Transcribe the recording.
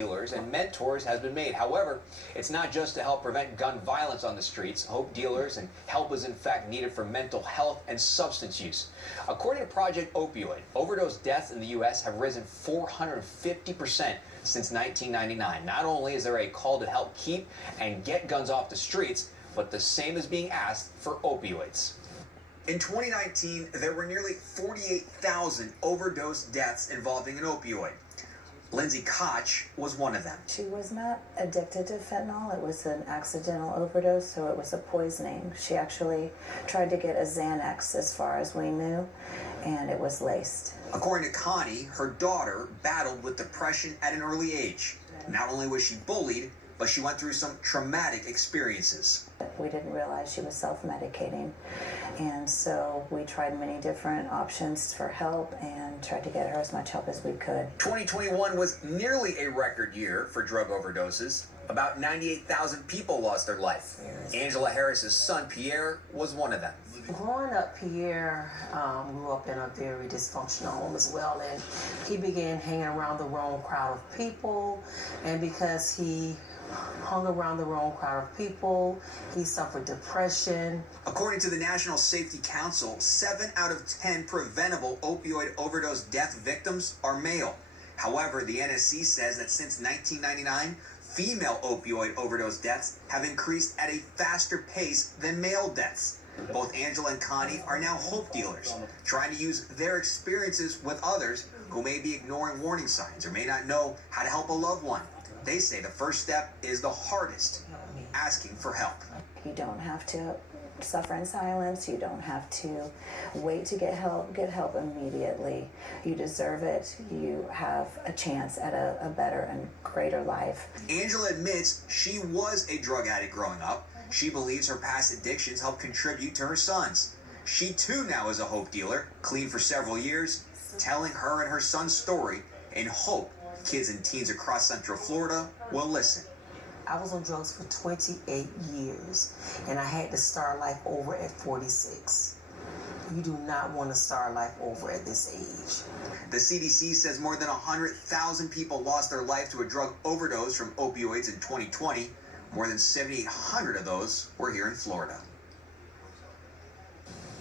dealers and mentors has been made. However, it's not just to help prevent gun violence on the streets. Hope dealers and help is in fact needed for mental health and substance use. According to Project Opioid, overdose deaths in the U.S. have risen 450% since 1999. Not only is there a call to help keep and get guns off the streets, but the same is being asked for opioids. In 2019, there were nearly 48,000 overdose deaths involving an opioid. Lindsay Koch was one of them. She was not addicted to fentanyl. It was an accidental overdose, so it was a poisoning. She actually tried to get a Xanax as far as we knew, and it was laced. According to Connie, her daughter battled with depression at an early age. Not only was she bullied, but she went through some traumatic experiences. We didn't realize she was self-medicating, and so we tried many different options for help and tried to get her as much help as we could. 2021 was nearly a record year for drug overdoses. About 98,000 people lost their life. Angela Harris's son, Pierre, was one of them. Growing up, Pierre grew up in a very dysfunctional home as well, and he began hanging around the wrong crowd of people, and because he hung around the wrong crowd of people, he suffered depression. According to the National Safety Council, 7 out of 10 preventable opioid overdose death victims are male. However, the NSC says that since 1999, female opioid overdose deaths have increased at a faster pace than male deaths. Both Angela and Connie are now hope dealers, trying to use their experiences with others who may be ignoring warning signs or may not know how to help a loved one. They say the first step is the hardest, asking for help. You don't have to suffer in silence. You don't have to wait to get help. Get help immediately. You deserve it. You have a chance at a better and greater life. Angela admits she was a drug addict growing up. She believes her past addictions helped contribute to her son's. She too now is a hope dealer, clean for several years, telling her and her son's story in hope kids and teens across Central Florida will listen. I was on drugs for 28 years, and I had to start life over at 46. You do not want to start life over at this age. The CDC says more than 100,000 people lost their life to a drug overdose from opioids in 2020. More than 7,800 of those were here in Florida.